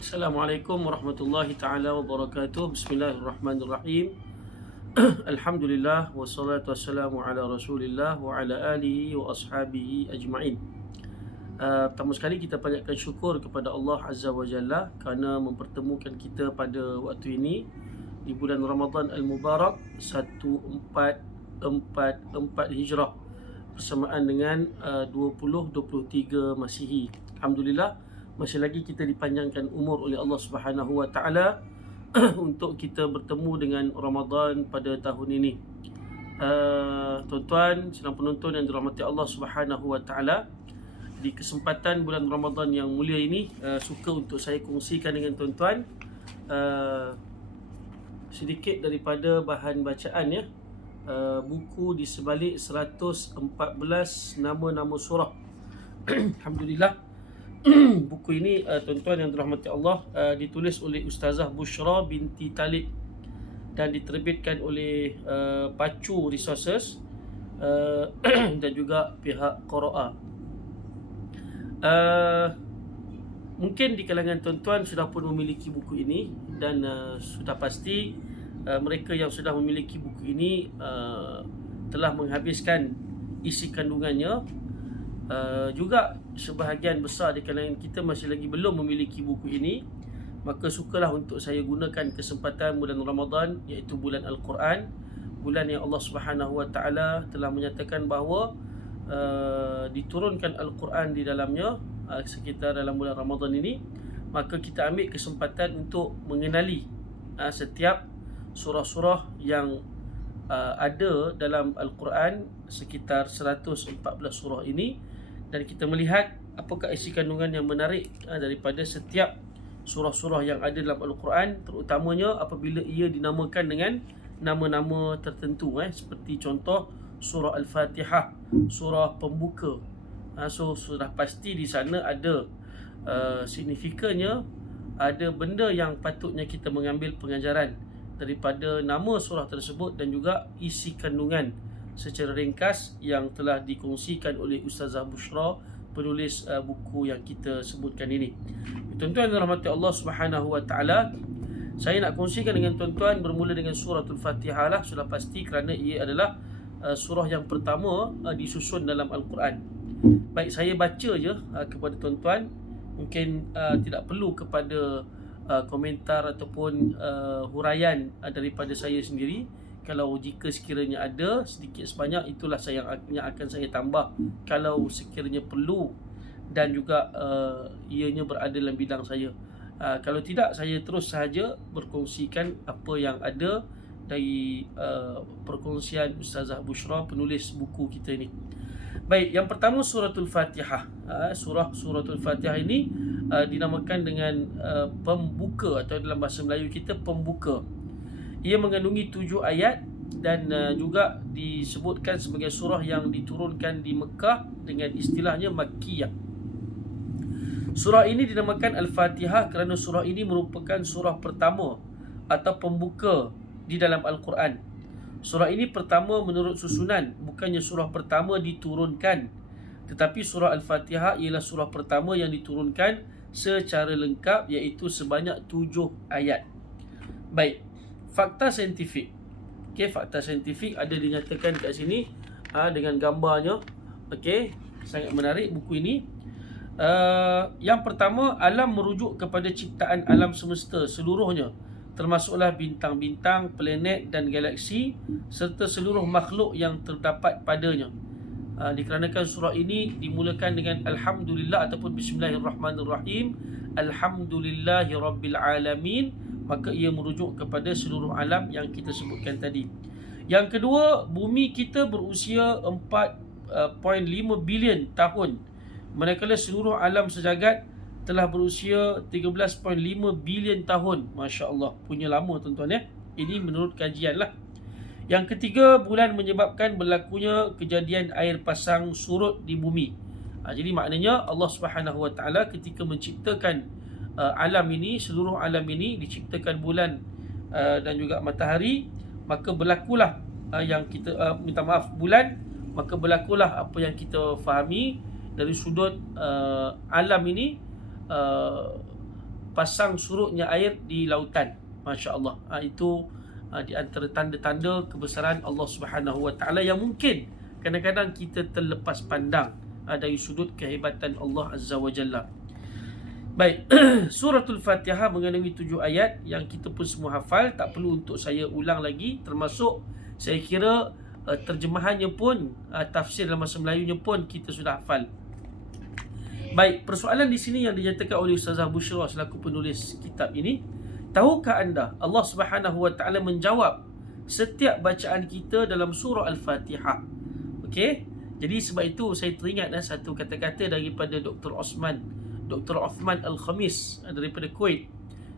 Assalamualaikum warahmatullahi taala wabarakatuh. Bismillahirrahmanirrahim. Alhamdulillah wassalatu wassalamu ala Rasulillah wa ala alihi wa ashabihi ajma'in. Pertama sekali kita panjatkan syukur kepada Allah Azza wa Jalla kerana mempertemukan kita pada waktu ini di bulan Ramadan Al-Mubarak 1444 Hijrah bersamaan dengan 2023 Masihi. Alhamdulillah masih lagi kita dipanjangkan umur oleh Allah Subhanahu wa taala untuk kita bertemu dengan Ramadan pada tahun ini. Tuan-tuan sedang penonton yang dirahmati Allah Subhanahu wa taala, di kesempatan bulan Ramadan yang mulia ini, suka untuk saya kongsikan dengan tuan-tuan sedikit daripada bahan bacaan ya. Buku di sebalik 114 nama-nama surah. Alhamdulillah. Buku ini tuan-tuan yang dirahmati Allah ditulis oleh Ustazah Bushra binti Talib dan diterbitkan oleh Pacu Resources dan juga pihak Qara'a. Mungkin di kalangan tuan-tuan sudah pun memiliki buku ini dan sudah pasti mereka yang sudah memiliki buku ini telah menghabiskan isi kandungannya. Juga sebahagian besar di kalangan kita masih lagi belum memiliki buku ini, maka sukalah untuk saya gunakan kesempatan bulan Ramadan, iaitu bulan Al-Quran, bulan yang Allah Subhanahu wa taala telah menyatakan bahawa diturunkan Al-Quran di dalamnya, sekitar dalam bulan Ramadan ini. Maka kita ambil kesempatan untuk mengenali setiap surah-surah yang ada dalam Al-Quran, sekitar 114 surah ini, dan kita melihat apakah isi kandungan yang menarik daripada setiap surah-surah yang ada dalam Al-Quran, terutamanya apabila ia dinamakan dengan nama-nama tertentu, seperti contoh surah Al-Fatihah, surah pembuka. So sudah pasti di sana ada signifikannya, ada benda yang patutnya kita mengambil pengajaran daripada nama surah tersebut dan juga isi kandungan secara ringkas yang telah dikongsikan oleh Ustazah Bushra, penulis buku yang kita sebutkan ini. Tuan-tuan yang dirahmati Allah Subhanahu wa taala, saya nak kongsikan dengan tuan-tuan bermula dengan suratul Fatihah lah, sudah pasti kerana ia adalah surah yang pertama disusun dalam Al-Quran. Baik, saya baca je kepada tuan-tuan, mungkin tidak perlu kepada komentar ataupun huraian daripada saya sendiri. Kalau jika sekiranya ada sedikit sebanyak, itulah yang akan saya tambah kalau sekiranya perlu dan juga ianya berada dalam bidang saya. Kalau tidak, saya terus sahaja berkongsikan apa yang ada dari perkongsian Ustazah Bushra, penulis buku kita ini. Baik, yang pertama suratul Fatihah. Suratul Fatihah ini dinamakan dengan pembuka, atau dalam bahasa Melayu kita pembuka. Ia mengandungi 7 ayat dan juga disebutkan sebagai surah yang diturunkan di Mekah dengan istilahnya Makkiyah. Surah ini dinamakan Al-Fatihah kerana surah ini merupakan surah pertama atau pembuka di dalam Al-Quran. Surah ini pertama menurut susunan, bukannya surah pertama diturunkan, tetapi surah Al-Fatihah ialah surah pertama yang diturunkan secara lengkap, iaitu sebanyak 7 ayat. Baik, fakta saintifik. Fakta saintifik ada dinyatakan kat sini dengan gambarnya. Sangat menarik buku ini. Yang pertama, alam merujuk kepada ciptaan alam semesta seluruhnya, termasuklah bintang-bintang, planet dan galaksi serta seluruh makhluk yang terdapat padanya. Dikarenakan surah ini dimulakan dengan Alhamdulillah ataupun Bismillahirrahmanirrahim, Alhamdulillahi Rabbil Alamin, maka ia merujuk kepada seluruh alam yang kita sebutkan tadi. Yang kedua, bumi kita berusia 4.5 bilion tahun, manakala seluruh alam sejagat telah berusia 13.5 bilion tahun. Masya Allah, punya lama tuan-tuan ya. Ini menurut kajian lah. Yang ketiga, bulan menyebabkan berlakunya kejadian air pasang surut di bumi. Jadi maknanya Allah Subhanahu Wa Taala ketika menciptakan alam ini, seluruh alam ini, diciptakan bulan dan juga matahari, maka berlakulah yang kita bulan, maka berlakulah apa yang kita fahami dari sudut alam ini pasang surutnya air di lautan. Masya Allah. Itu di antara tanda-tanda kebesaran Allah Subhanahu Wa Taala yang mungkin kadang-kadang kita terlepas pandang dari sudut kehebatan Allah Azza wa Jalla. Baik, suratul Fatihah mengandungi 7 ayat yang kita pun semua hafal, tak perlu untuk saya ulang lagi, termasuk saya kira terjemahannya pun, tafsir dalam bahasa Melayunya pun kita sudah hafal. Baik, persoalan di sini yang dinyatakan oleh Ustazah Bushra selaku penulis kitab ini, tahukah anda Allah Subhanahu Wa Taala menjawab setiap bacaan kita dalam surah Al-Fatihah? Okey, jadi sebab itu saya teringat satu kata-kata daripada Dr. Uthman Al-Khamis daripada Kuwait.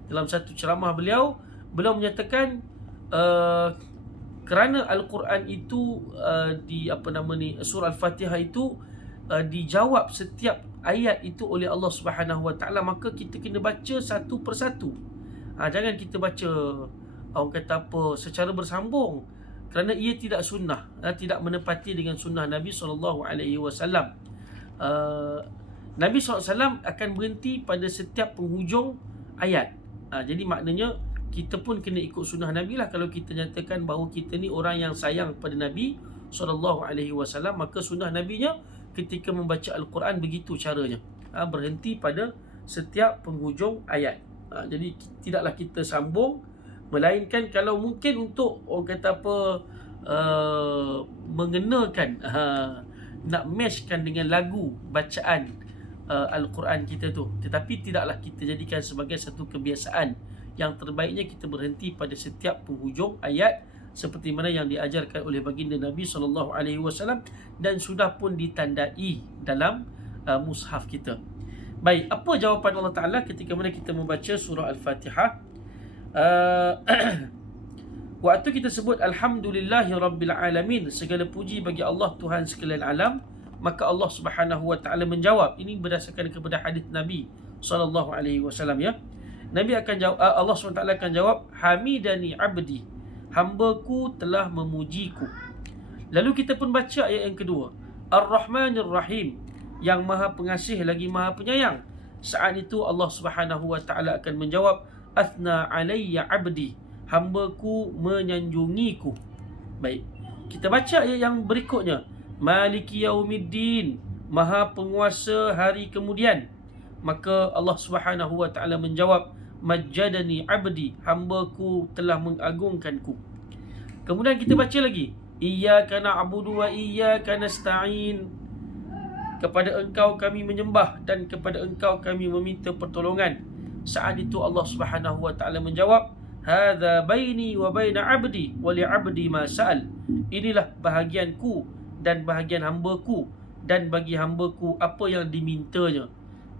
Dalam satu ceramah beliau menyatakan kerana Al-Quran itu surah Al-Fatihah itu dijawab setiap ayat itu oleh Allah Subhanahu Wa Taala, maka kita kena baca satu persatu. Jangan kita baca orang kata apa secara bersambung, kerana ia tidak sunnah, tidak menepati dengan sunnah Nabi SAW. Nabi SAW akan berhenti pada setiap penghujung ayat. Jadi maknanya kita pun kena ikut sunnah Nabi lah. Kalau kita nyatakan bahawa kita ni orang yang sayang pada Nabi SAW, maka sunnah Nabinya ketika membaca Al-Quran begitu caranya, berhenti pada setiap penghujung ayat. Jadi tidaklah kita sambung, melainkan kalau mungkin untuk orang kata apa mengenakan, nak matchkan dengan lagu bacaan Al-Quran kita tu. Tetapi tidaklah kita jadikan sebagai satu kebiasaan. Yang terbaiknya kita berhenti pada setiap penghujung ayat seperti mana yang diajarkan oleh baginda Nabi SAW dan sudah pun ditandai dalam mushaf kita. Baik, apa jawapan Allah Ta'ala ketika mana kita membaca surah Al-Fatihah? Waktu kita sebut Alhamdulillahi Rabbil Alamin, segala puji bagi Allah Tuhan sekalian alam, maka Allah Subhanahu Wa Taala menjawab. Ini berdasarkan kepada hadis Nabi SAW, ya. Nabi akan jawab, Allah SWT akan jawab, Hamidani abdi, hambaku telah memujiku. Lalu kita pun baca ayat yang kedua, Ar-Rahmanir Rahim, yang maha pengasih lagi maha penyayang. Saat itu Allah Subhanahu Wa Taala akan menjawab, Athna alayya abdi, hambaku menyanjungiku. Baik, kita baca ayat yang berikutnya, Maliki Yaumiddin, maha penguasa hari kemudian. Maka Allah Subhanahu Wa Taala menjawab, Majjadani abdi, hambaku telah mengagungkanku. Kemudian kita baca lagi, Iyyaka na'budu wa iyyaka nasta'in, kepada engkau kami menyembah dan kepada engkau kami meminta pertolongan. Saat itu Allah Subhanahu Wa Taala menjawab, Hadza baini wa baina abdi wa li abdi ma sa'al, inilah bahagianku dan bahagian hambaku, dan bagi hambaku apa yang dimintanya.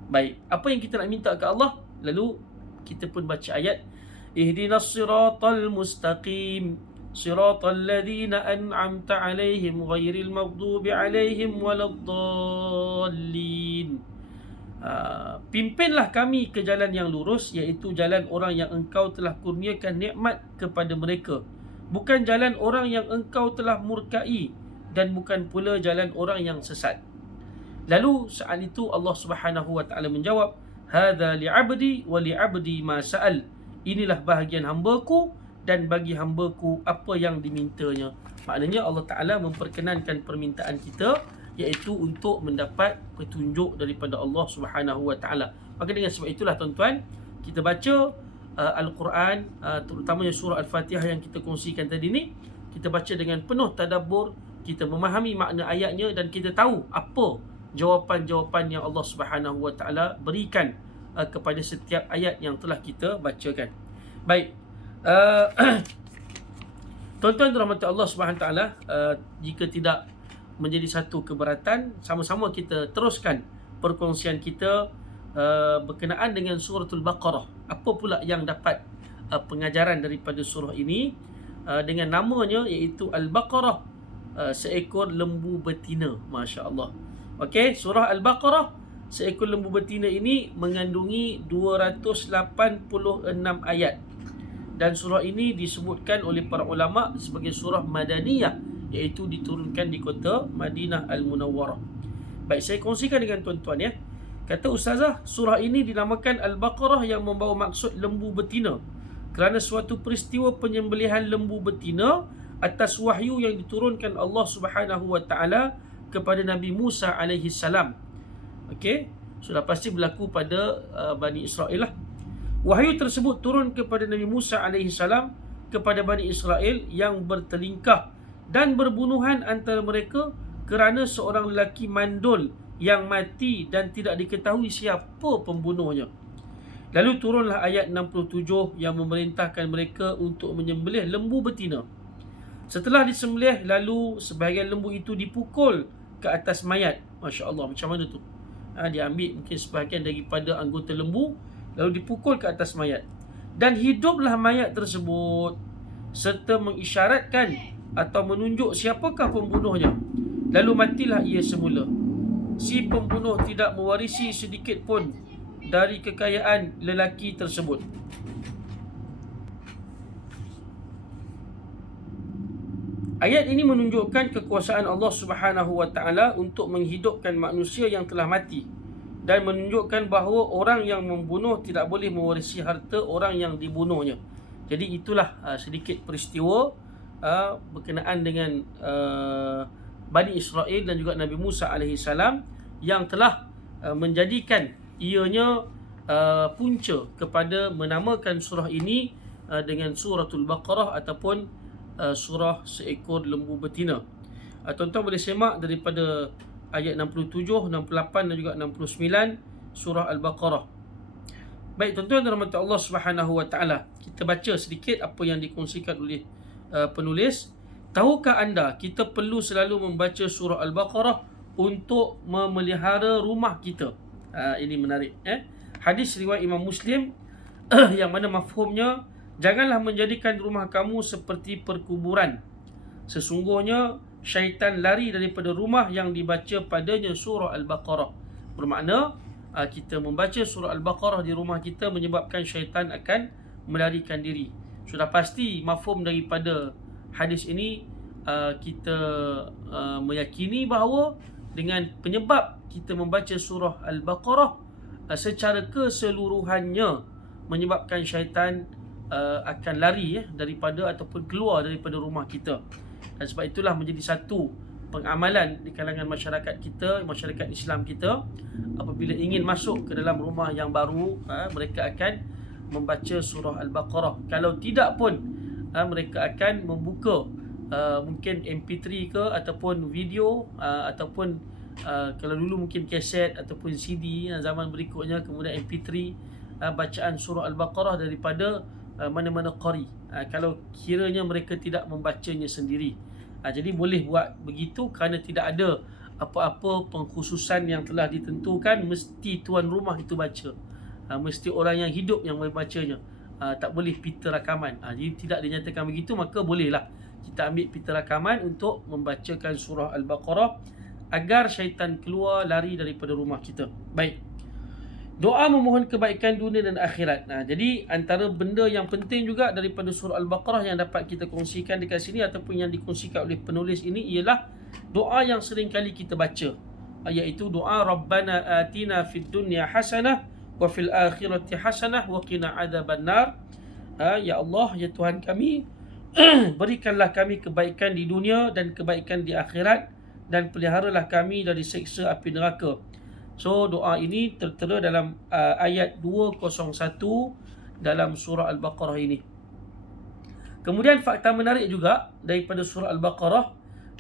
Baik, apa yang kita nak minta ke Allah? Lalu kita pun baca ayat, Ihdinas siratal mustaqim, siratal ladzina an'amta alaihim ghairil maghdubi alaihim waladdallin. Pimpinlah kami ke jalan yang lurus, iaitu jalan orang yang engkau telah kurniakan nikmat kepada mereka, bukan jalan orang yang engkau telah murkai, dan bukan pula jalan orang yang sesat. Lalu saat itu Allah Subhanahu Wa Taala menjawab, Hadza li'abdi wa li'abdi ma sa'al, inilah bahagian hambaku dan bagi hambaku apa yang dimintanya. Maknanya Allah Ta'ala memperkenankan permintaan kita, iaitu untuk mendapat petunjuk daripada Allah Subhanahu Wa Taala. Maka dengan sebab itulah tuan-tuan, kita baca Al-Quran, terutamanya surah Al-Fatihah yang kita kongsikan tadi ni, kita baca dengan penuh tadabbur, kita memahami makna ayatnya dan kita tahu apa jawapan-jawapan yang Allah Subhanahu Wa Taala berikan kepada setiap ayat yang telah kita bacakan. Baik, tuan-tuan dirahmati Allah Subhanahu Wa Taala, jika tidak menjadi satu keberatan, sama-sama kita teruskan perkongsian kita berkenaan dengan suratul Baqarah. Apa pula yang dapat pengajaran daripada surah ini dengan namanya, iaitu Al-Baqarah, seekor lembu betina. Masya Allah. Okey, surah Al-Baqarah, seekor lembu betina ini mengandungi 286 ayat. Dan surah ini disebutkan oleh para ulama sebagai surah Madaniyah, iaitu diturunkan di kota Madinah Al-Munawwarah. Baik, saya kongsikan dengan tuan-tuan, ya. Kata ustazah, surah ini dinamakan Al-Baqarah yang membawa maksud lembu betina kerana suatu peristiwa penyembelihan lembu betina atas wahyu yang diturunkan Allah Subhanahu wa taala kepada Nabi Musa alaihi salam. Okey, sudah pasti berlaku pada Bani Israel lah. Wahyu tersebut turun kepada Nabi Musa alaihi salam kepada Bani Israel yang bertelingkah dan berbunuhan antara mereka kerana seorang lelaki mandul yang mati dan tidak diketahui siapa pembunuhnya. Lalu turunlah ayat 67 yang memerintahkan mereka untuk menyembelih lembu betina. Setelah disembelih, lalu sebahagian lembu itu dipukul ke atas mayat. Masya Allah, macam mana tu? Dia ambil mungkin sebahagian daripada anggota lembu, lalu dipukul ke atas mayat. Dan hiduplah mayat tersebut serta mengisyaratkan atau menunjuk siapakah pembunuhnya. Lalu matilah ia semula. Si pembunuh tidak mewarisi sedikit pun dari kekayaan lelaki tersebut. Ayat ini menunjukkan kekuasaan Allah Subhanahu wa taala untuk menghidupkan manusia yang telah mati dan menunjukkan bahawa orang yang membunuh tidak boleh mewarisi harta orang yang dibunuhnya. Jadi itulah sedikit peristiwa berkenaan dengan Bani Israel dan juga Nabi Musa AS yang telah menjadikan ianya punca kepada menamakan surah ini dengan Suratul Baqarah ataupun surah seekor lembu betina. Tuan-tuan boleh semak daripada ayat 67, 68 dan juga 69 surah Al-Baqarah. Baik tuan-tuan dan rahmat Allah Subhanahu wa taala, kita baca sedikit apa yang dikongsikan oleh penulis. Tahukah anda kita perlu selalu membaca surah Al-Baqarah untuk memelihara rumah kita? Ini menarik. Hadis riwayat Imam Muslim yang mana mafhumnya, janganlah menjadikan rumah kamu seperti perkuburan. Sesungguhnya syaitan lari daripada rumah yang dibaca padanya surah Al-Baqarah. Bermakna kita membaca surah Al-Baqarah di rumah kita menyebabkan syaitan akan melarikan diri. Sudah pasti mafhum daripada hadis ini, kita meyakini bahawa dengan penyebab kita membaca surah Al-Baqarah secara keseluruhannya menyebabkan syaitan akan lari daripada ataupun keluar daripada rumah kita. Dan sebab itulah menjadi satu pengamalan di kalangan masyarakat kita, masyarakat Islam kita, apabila ingin masuk ke dalam rumah yang baru, mereka akan membaca surah Al-Baqarah. Kalau tidak pun mereka akan membuka mungkin MP3 ke ataupun video ataupun kalau dulu mungkin kaset ataupun CD, zaman berikutnya kemudian MP3 bacaan surah Al-Baqarah daripada mana-mana qari, kalau kiranya mereka tidak membacanya sendiri. Jadi boleh buat begitu kerana tidak ada apa-apa pengkhususan yang telah ditentukan mesti tuan rumah itu baca, mesti orang yang hidup yang membacanya, tak boleh pita rakaman. Jadi tidak dinyatakan begitu, maka bolehlah kita ambil pita rakaman untuk membacakan surah Al-Baqarah agar syaitan keluar lari daripada rumah kita. Baik. Doa memohon kebaikan dunia dan akhirat. Jadi antara benda yang penting juga daripada surah Al-Baqarah yang dapat kita kongsikan dekat sini ataupun yang dikongsikan oleh penulis ini ialah doa yang sering kali kita baca, iaitu doa Rabbana atina fid dunya hasanah wa fil akhirati hasanah wa qina adzabannar. Ya Allah, ya Tuhan kami, berikanlah kami kebaikan di dunia dan kebaikan di akhirat, dan peliharalah kami dari siksa api neraka. So doa ini tertera dalam ayat 201 dalam surah Al-Baqarah ini. Kemudian fakta menarik juga daripada surah Al-Baqarah,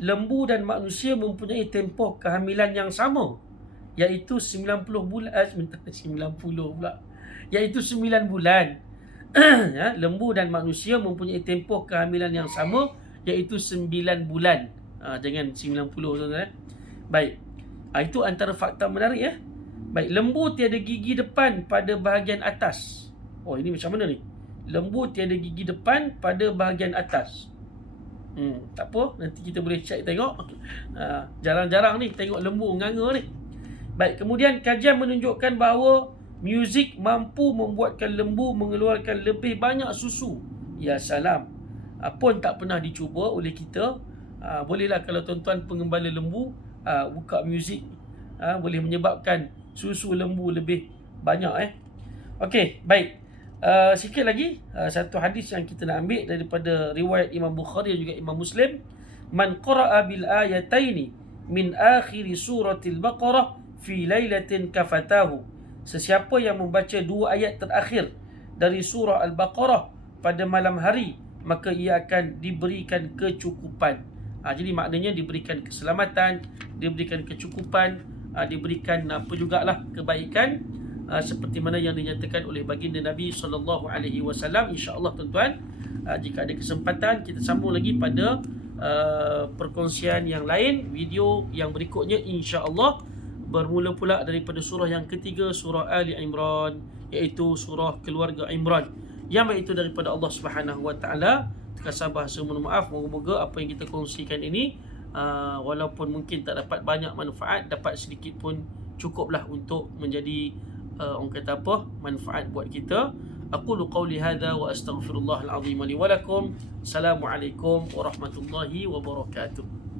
lembu dan manusia mempunyai tempoh kehamilan yang sama, iaitu 90 bulan, 90 pula, iaitu 9 bulan. Lembu dan manusia mempunyai tempoh kehamilan yang sama, iaitu 9 bulan. Jangan 90 tuan-tuan. Baik. Itu antara fakta menarik Baik, lembu tiada gigi depan pada bahagian atas. Ini macam mana ni? Lembu tiada gigi depan pada bahagian atas. Tak apa, nanti kita boleh check tengok. Jarang-jarang ni tengok lembu nganga ni. Baik, kemudian kajian menunjukkan bahawa muzik mampu membuatkan lembu mengeluarkan lebih banyak susu. Ya salam. Pun tak pernah dicuba oleh kita. Bolehlah kalau tuan-tuan pengembala lembu buka muzik, boleh menyebabkan susu lembu lebih banyak Okey, baik. Sikit lagi satu hadis yang kita nak ambil daripada riwayat Imam Bukhari dan juga Imam Muslim. Man qara'a bil ayataini min akhir suratil Baqarah fi lailatin kafatahu. Sesiapa yang membaca dua ayat terakhir dari surah Al-Baqarah pada malam hari, maka ia akan diberikan kecukupan. Jadi maknanya diberikan keselamatan, diberikan kecukupan, diberikan apa jugalah kebaikan, seperti mana yang dinyatakan oleh baginda Nabi SAW. InsyaAllah tuan-tuan, jika ada kesempatan kita sambung lagi pada perkongsian yang lain, video yang berikutnya insya-Allah, bermula pula daripada surah yang ketiga, surah Ali Imran, iaitu surah keluarga Imran. Yang baik itu daripada Allah Subhanahu Wa Taala. Terkasar bahasa, mohon maaf. Moga-moga apa yang kita kongsikan ini, walaupun mungkin tak dapat banyak manfaat, dapat sedikit pun cukuplah untuk menjadi orang kata apa, manfaat buat kita. Aqulu qawli hadha wa astaghfirullahal azim li wa lakum. Assalamualaikum warahmatullahi wabarakatuh.